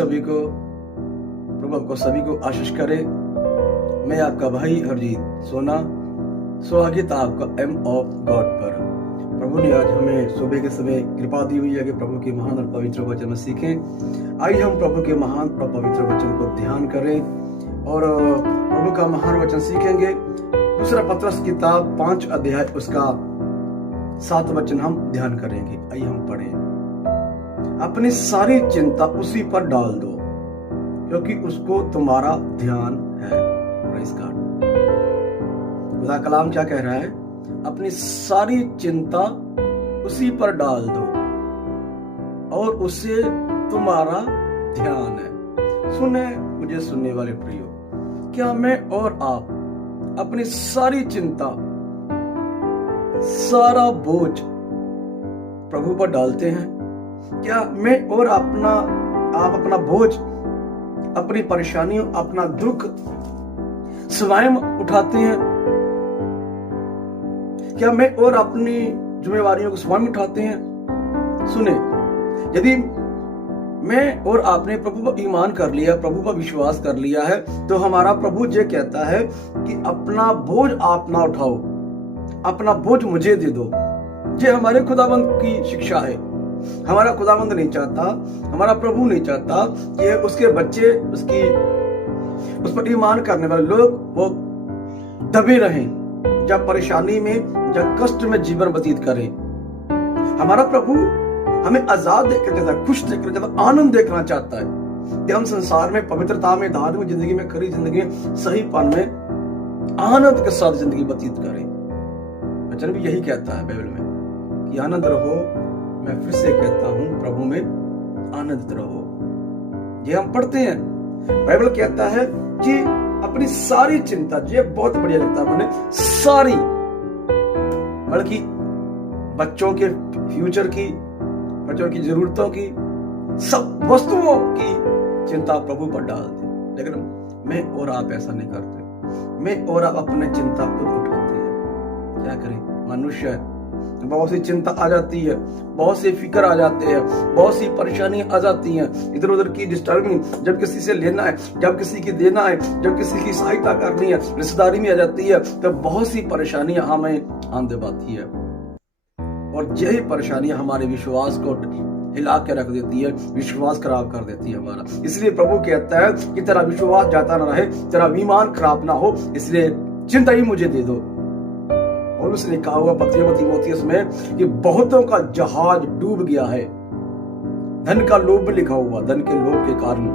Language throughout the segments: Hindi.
सभी को, प्रभु आपको सभी को आशीष करे। मैं आपका भाई हरजीत सोना, स्वागत आपका एम ऑफ गॉड पर। प्रभु ने आज हमें सुबह के समय कृपा दी हुई है कि प्रभु के महान और पवित्र वचन में सीखें। आइए हम प्रभु के महान और पवित्र वचन को ध्यान करें और प्रभु का महान वचन सीखेंगे। दूसरा पत्रस किताब 5 अध्याय उसका 7 वचन हम ध्यान करेंगे। आइए हम पढ़ें। अपनी सारी चिंता उसी पर डाल दो क्योंकि उसको तुम्हारा ध्यान है। Praise God. खुदा कलाम क्या कह रहा है? अपनी सारी चिंता उसी पर डाल दो और उससे तुम्हारा ध्यान है। सुने मुझे सुनने वाले प्रियो, क्या मैं और आप अपनी सारी चिंता, सारा बोझ प्रभु पर डालते हैं? क्या मैं और आप अपना बोझ, अपनी परेशानियों, अपना दुख स्वयं उठाते हैं? क्या मैं और अपनी जिम्मेवारियों को स्वयं उठाते हैं? सुने, यदि मैं और आपने प्रभु पर ईमान कर लिया, प्रभु पर विश्वास कर लिया है, तो हमारा प्रभु ये कहता है कि अपना बोझ आप ना उठाओ, अपना बोझ मुझे दे दो। ये हमारे खुदावंद की शिक्षा है। हमारा खुदावंद नहीं चाहता, हमारा प्रभु नहीं चाहता कि उसके बच्चे, उस पर ईमान करने वाले लोग वो दबे रहें, जब परेशानी में, जब कष्ट में जीवन व्यतीत करें। हमारा प्रभु हमें आजाद देखकर चाहता है, खुश देखकर चाहता है, आनंद देखना चाहता है कि हम संसार में, पवित्रता में, धार्मिक जिंदगी में, खरी जिंदगी में, सहीपन में आनंद के साथ जिंदगी व्यतीत करें। वचन भी यही कहता है बाइबल में कि आनंद रहो। मैं फिर से कहता हूं, प्रभु में आनंदित रहो। ये हम पढ़ते हैं, बाइबल कहता है कि अपनी सारी चिंता, ये बहुत बढ़िया लगता है मैंने, सारी, बल्कि बच्चों के फ्यूचर की, बच्चों की जरूरतों की, सब वस्तुओं की चिंता प्रभु पर डाल दे। लेकिन मैं और आप ऐसा नहीं करते। मैं और आप अपने चिंता खुद उठाते हैं। क्या करें? मनुष्य बहुत सी चिंता आ जाती है, बहुत से फिक्र आ जाते हैं, बहुत सी परेशानी आ जाती हैं, इधर उधर की डिस्टर्बिंग, जब किसी से लेना है, जब किसी की देना है, जब किसी की सहायता करनी है, रिश्तेदारी में आ जाती है, तो बहुत सी परेशानियां हमें आंदे बाती है और यही परेशानियां हमारे विश्वास को हिला के रख देती है, विश्वास खराब कर देती है हमारा। इसलिए प्रभु कहता है कि तेरा विश्वास जाता ना रहे, तेरा ईमान खराब ना हो, इसलिए चिंता ही मुझे दे दो। और उसने कहा हुआ पत्री तीमुथियुस में कि बहुतों का जहाज डूब गया है, धन का लोभ लिखा हुआ, धन के लोभ के कारण,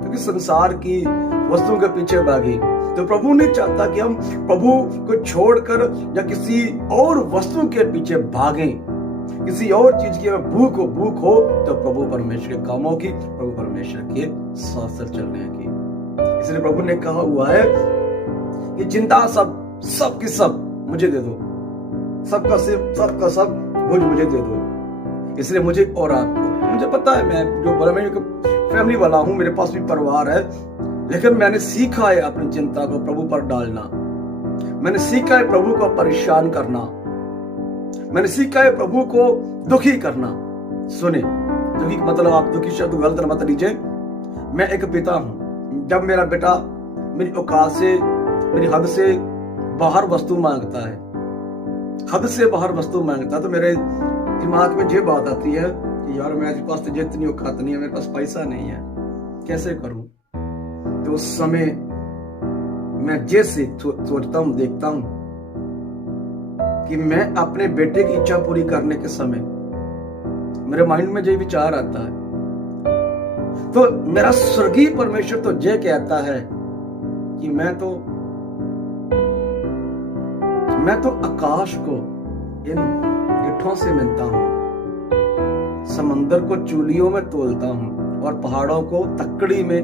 क्योंकि संसार की वस्तुओं के पीछे भागे। तो प्रभु नहीं चाहता कि हम प्रभु को छोड़कर या किसी और वस्तु के पीछे भागें, किसी और चीज की भूख हो तो प्रभु परमेश्वर के कामों की, प्रभु परमेश्वर के साथ चलने की। इसलिए प्रभु ने कहा हुआ है कि चिंता सब की सब मुझे दे दो, सबका सब बोझ मुझे दे दो। इसलिए मुझे और आपको, मुझे पता है मैं जो बड़ा, मैं फैमिली वाला हूं, मेरे पास भी परिवार है, लेकिन मैंने सीखा है अपनी चिंता को प्रभु पर डालना। मैंने सीखा है प्रभु को परेशान करना। मैंने सीखा है प्रभु को दुखी करना। सुने, दुखी मतलब आप दुखी शब्द गलत मत लीजिए। मैं एक पिता हूं। जब मेरा बेटा मेरी औकात से, मेरी हद से बाहर वस्तु मांगता है, हद से बाहर वस्तु मांगता है, तो मेरे दिमाग में ये बात आती है कि यार मेरे पास तो जितनी औकात नहीं है, मेरे पास पैसा नहीं है, कैसे करूं? तो उस समय मैं जैसे सोचता हूं, देखता हूं कि मैं अपने बेटे की इच्छा पूरी करने के समय मेरे माइंड में ये विचार आता है, तो मेरा स्वर्गीय परमेश्वर तो ये कहता है कि मैं तो आकाश को इन गिट्ठों से मिलता हूं, समंदर को चूलियों में तोलता हूं और पहाड़ों को तकड़ी में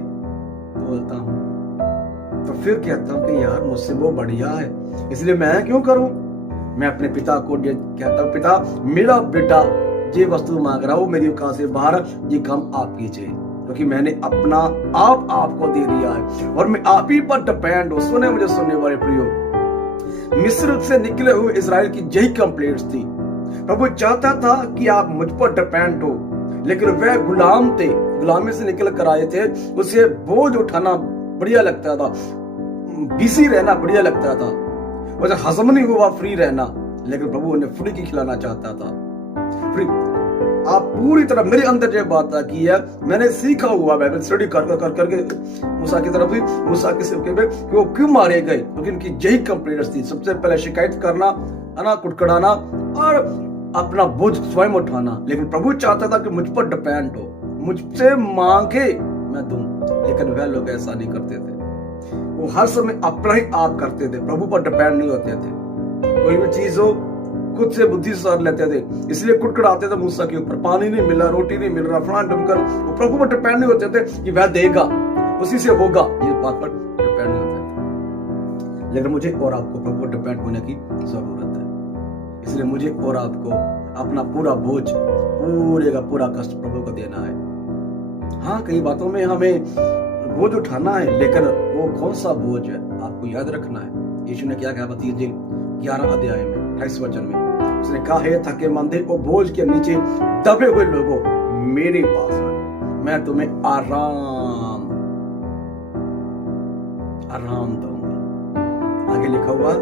तोलता हूं। तो फिर कहता हूं कि यार मुझसे वो बढ़िया है, इसलिए मैं क्यों करूं? मैं अपने पिता को कहता हूं, पिता मेरा बेटा ये वस्तु मांग रहा हो, मेरी औकात से बाहर, ये काम आप कीजिए, क्योंकि मैंने अपना आप आपको दे दिया है और मैं आप ही पर डिपेंड हूं। सुने मुझे सुनने वाले प्रियो, मिस्र से निकले हुए इजराइल की यही कंप्लेंट्स थी। प्रभु चाहता था कि आप मुझ पर डिपेंड हो, लेकिन वह गुलाम थे, गुलामी से निकल कर आए थे, उसे बोझ उठाना बढ़िया लगता था, बिजी रहना बढ़िया लगता था, वैसे हजम नहीं हुआ फ्री रहना, लेकिन प्रभु उन्हें फ्री की खिलाना चाहता था। फ्री आप पूरी तरह मेरे अंदर जो बात की है, मैंने सीखा हुआ बाइबल स्टडी कर करके मूसा की तरफ, मूसा के सिर पे कि वो क्यों मारे गए, क्योंकि उनकी यही कंप्लेंट्स थी। सबसे पहले शिकायत करना, है ना, कुटकड़ाना और अपना बोझ स्वयं उठाना। लेकिन प्रभु चाहता था कि मुझ पर डिपेंड हो, मुझसे मांगे मैं दूं, लेकिन वह लोग ऐसा नहीं करते थे। वो हर समय अपना ही आप करते थे, प्रभु पर डिपेंड नहीं होते थे। कोई भी चीज हो खुद से बुद्धि साध लेते थे, इसलिए कुटकुड़ाते थे मूसा के ऊपर, पानी नहीं मिला, रोटी नहीं मिल रहा, फलान ढमकर। वो प्रभु पर डिपेंड नहीं होते थे कि वह देगा, उसी से होगा, ये बात पर डिपेंड नहीं होते थे। लेकिन मुझे और आपको प्रभु पर डिपेंड होने की जरूरत है। इसलिए मुझे और आपको अपना पूरा बोझ, पूरे का पूरा कष्ट प्रभु को देना है। हाँ, कई बातों में हमें बोझ उठाना है, लेकिन वो कौन सा बोझ है आपको याद रखना है। यीशु ने क्या कहा मत्ती 11 अध्याय में 28 वचन में, उसने कहा, हे थके मंदे और बोझ के नीचे दबे हुए लोगों, मेरे पास आओ, मैं तुम्हें आराम दूंगा। आगे लिखा हुआ,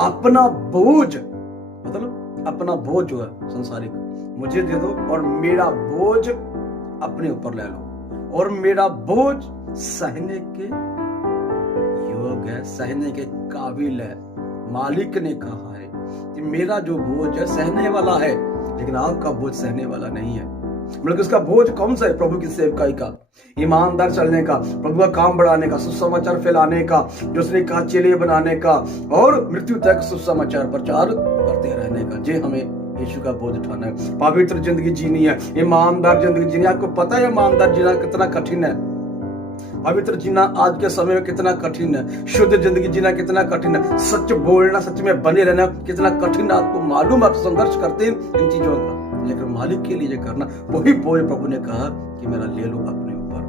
अपना बोझ, मतलब अपना बोझ जो है संसारिक मुझे दे दो और मेरा बोझ अपने ऊपर ले लो, और मेरा बोझ सहने के योग है, सहने के काबिल है। मालिक ने कहा है कि मेरा जो बोझ है सहने वाला है, लेकिन आपका बोझ सहने वाला नहीं है। मतलब उसका बोझ कौन सा है? प्रभु की सेवकाई का, ईमानदार चलने का, प्रभु का काम बढ़ाने का, सुसमाचार फैलाने का, जो उसने कहा चेले बनाने का, और मृत्यु तक सुसमाचार प्रचार करते रहने का। जे हमें यीशु का बोझ उठाना है, पवित्र जिंदगी जीनी है, ईमानदार जिंदगी जीनी है। आपको पता है ईमानदार जीना कितना कठिन है, पवित्र जीना आज के समय में कितना कठिन है, शुद्ध जिंदगी जीना कितना कठिन है, सच बोलना, सच में बने रहना कितना कठिन है। आपको मालूम, आप संघर्ष करते हैं इन चीजों का, लेकिन मालिक के लिए करना वही बोझ प्रभु ने कहा कि मेरा ले लो अपने ऊपर।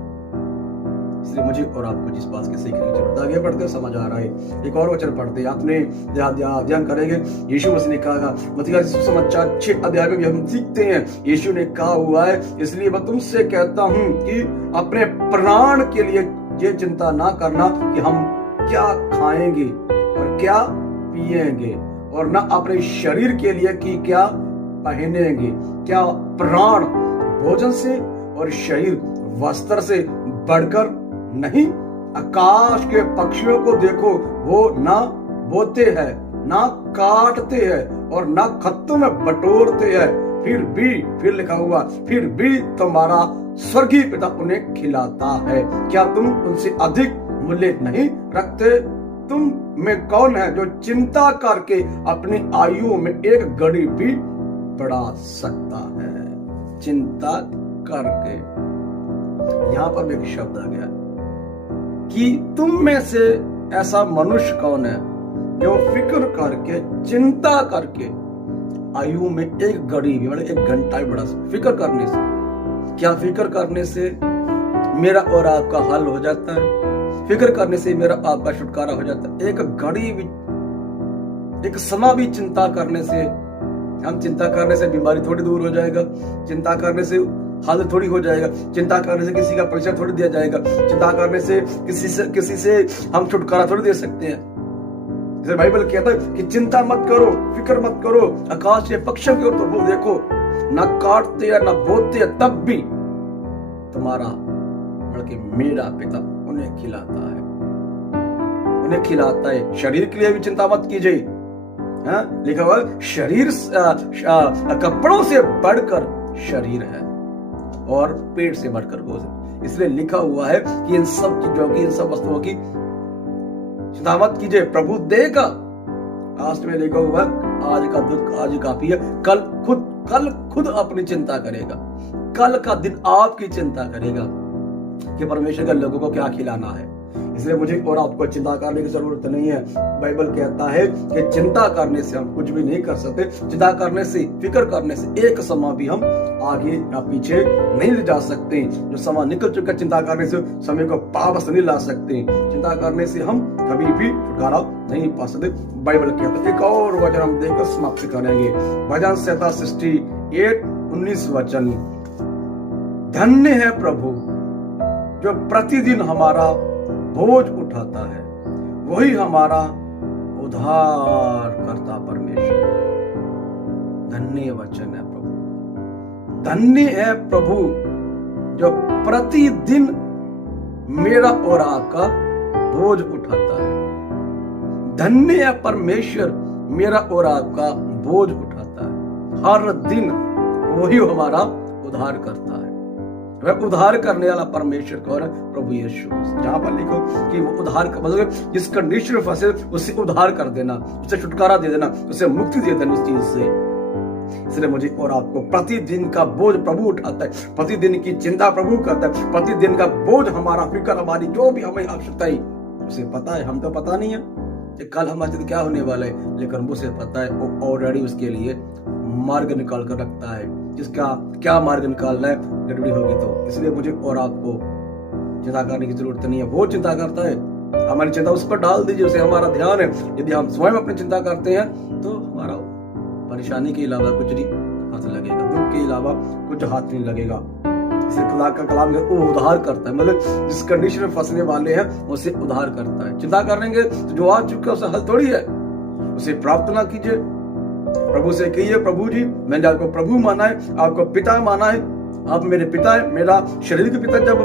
इसलिए मुझे और आपको जिस बात की सीखने की जरूरत, आगे बढ़ते समझ आ रहा है। एक और वचन पढ़ते हैं, आपने ध्यान करेंगे। यीशु मसीह ने कहा, मत्ती सुसमाचार 6 अध्याय में भी हम सीखते हैं, यीशु ने कहा हुआ है, इसलिए मैं तुमसे कहता हूं कि अपने प्राण के लिए ये चिंता ना करना कि हम क्या खाएंगे और क्या पिएंगे, और ना अपने शरीर के लिए कि क्या पहनेंगे। क्या प्राण भोजन से और शरीर वस्त्र से बढ़कर नहीं? आकाश के पक्षियों को देखो, वो ना बोते हैं, ना काटते हैं, और ना खत्तों में बटोरते हैं, फिर लिखा हुआ, फिर भी तुम्हारा स्वर्गीय पिता उन्हें खिलाता है। क्या तुम उनसे अधिक मूल्य नहीं रखते? तुम में कौन है जो चिंता करके अपनी आयु में एक घड़ी भी बढ़ा सकता है? चिंता करके, यहां पर एक शब्द आ गया कि तुम में से ऐसा मनुष्य कौन है जो फिक्र करके, चिंता करके आयु में एक घड़ी भी, मतलब 1 घंटा भी बढ़ा सकता। फिक्र करने से, क्या फिक्र करने से मेरा और आपका हल हो जाता है? फिक्र करने से मेरा आपका छुटकारा हो जाता है? एक घड़ी भी, एक समय भी चिंता करने से, हम चिंता करने से बीमारी थोड़ी दूर हो जाएगा, चिंता करने से हल थोड़ी हो जाएगा, चिंता करने से किसी का पैसा थोड़ी दिया जाएगा, चिंता करने से किसी से हम छुटकारा थोड़ी दे सकते हैं। जैसे बाइबल कहता है कि चिंता मत करो, फिक्र मत करो, आकाश के पक्षियों की ओर तो देखो, ना काटते या ना बोते हैं, तब भी तुम्हारा, बल्कि मेरा पिता उन्हें खिलाता है, उन्हें खिलाता है। शरीर के लिए भी चिंता मत कीजिए, लिखा हुआ शरीर कपड़ों से बढ़कर शरीर है और पेट से बढ़कर गोद। इसलिए लिखा हुआ है कि इन सब चीजों की, इन सब वस्तुओं की चिंता मत कीजिए, प्रभु देगा। लास्ट में लिखा हुआ, आज का दुख आज काफी है, कल खुद अपनी चिंता करेगा। कल का दिन आपकी चिंता करेगा कि परमेश्वर के लोगों को क्या खिलाना है। इसलिए मुझे और आपको चिंता करने की जरूरत नहीं है। बाइबल कहता है कि चिंता करने से हम कुछ भी नहीं कर सकते, चिंता करने से, फिक्र करने से एक समय भी हम आगे या पीछे नहीं ले जा सकते। जो समय निकल चुका, चिंता करने से समय को वापस नहीं ला सकते। चिंता करने से हम कभी भी छुटकारा नहीं पा सकते। बाइबल कहता है, एक और वचन हम देखकर समाप्त करेंगे, भजन 67:19 वचन, धन्य है प्रभु जो प्रतिदिन हमारा बोझ उठाता है, वही हमारा उद्धार करता परमेश्वर। धन्य वचन है प्रभु, धन्य है प्रभु जो प्रतिदिन मेरा और आपका बोझ उठाता है। धन्य है परमेश्वर मेरा और आपका बोझ उठाता है। हर दिन वही हमारा उद्धार करता है। वह उद्धार करने वाला परमेश्वर कौन है? प्रभु यीशु। जहां पर लिखो कि वो उद्धार का मतलब जिस कंडीशन में फंसे उसे उद्धार कर देना, उसे छुटकारा दे देना, उसे मुक्ति दे देना उस चीज से। इसलिए मुझे और आपको प्रतिदिन का बोझ प्रभु उठाता है, प्रतिदिन की चिंता प्रभु करता है, प्रतिदिन का बोझ हमारा फिक्र, हमारी जो भी हमें आवश्यकता है उसे पता है। हम तो पता नहीं है कि कल हमारे साथ क्या होने वाला है, लेकिन उसे पता है। वो ऑलरेडी उसके लिए मार्ग निकाल कर रखता है, जिसका क्या मार्ग निकालना है गड़बड़ी होगी तो। इसलिए मुझे और आपको चिंता करने की जरूरत नहीं है। वो चिंता करता है, हमारी चिंता उस पर डाल दीजिए, उसे हमारा ध्यान है। यदि हम स्वयं अपनी चिंता करते हैं तो हमारा परेशानी के अलावा कुछ नहीं हाथ लगेगा, दुख के अलावा कुछ हाथ नहीं लगेगा। इसलिए खुदा का कलाम वो उद्धार करता है, मतलब जिस कंडीशन में फंसने वाले हैं उसे उद्धार करता है। चिंता करेंगे तो जो आ चुका है उसे हल थोड़ी है, उसे प्राप्त ना कीजिए। प्रभु से कहिए, प्रभु जी मैंने आपको प्रभु माना है, आपको पिता माना है, आप मेरे पिता है। मेरा शरीर के पिता जब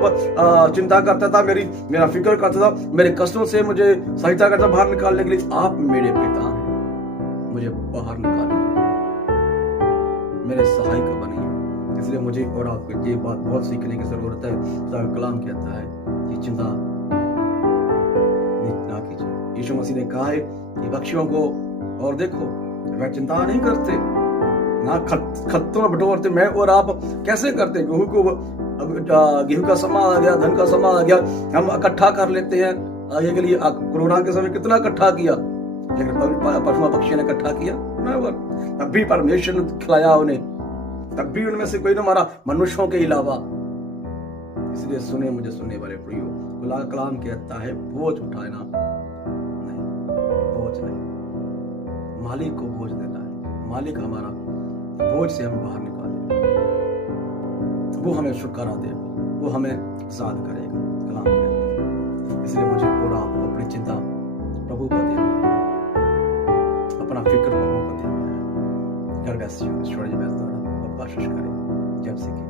चिंता करता था, मेरा फिक्र करता था, मेरे कष्टों से मुझे सहायता करता बाहर निकालने के लिए, आप मेरे पिता हैं, मुझे बाहर निकालिए, मेरे सहायक बनिए। इसलिए मुझे और आपको ये बात बहुत सीखने की जरूरत है। खुदा का कलाम कहता है कि चिंता ना कीजिए। यीशु मसीह ने कहा है कि पक्षियों को और देखो, वह चिंता नहीं करते, ना खत्तों में बटोरते। मैं और आप कैसे करते? गेहूं का समय आ गया, धन का समय आ गया, हम इकट्ठा कर लेते हैं आगे के लिए। कोरोना के समय कितना इकट्ठा किया, लेकिन पशु पक्षी ने इकट्ठा किया, तब भी परमेश्वर ने खिलाया उन्हें, तब भी उनमें से कोई न मारा मनुष्यों के अलावा। इसलिए सुने, मुझे सुनने वाले प्रियो, खुदा का कलाम कहता है बोझ उठाना नहीं, बोझ नहीं, मालिक को बोझ देना है। मालिक हमारा बोझ से हम बाहर निकालेगा, वो हमें छुटकारा देगा, वो हमें आजाद करेगा। कलाम कहता है। इसलिए मुझे और आपको अपनी चिंता प्रभु को देना, अपना फिक्र प्रभु को देना है। घर बैठिए, ईश्वर जी बैठ कोशिश करें जब सीखें।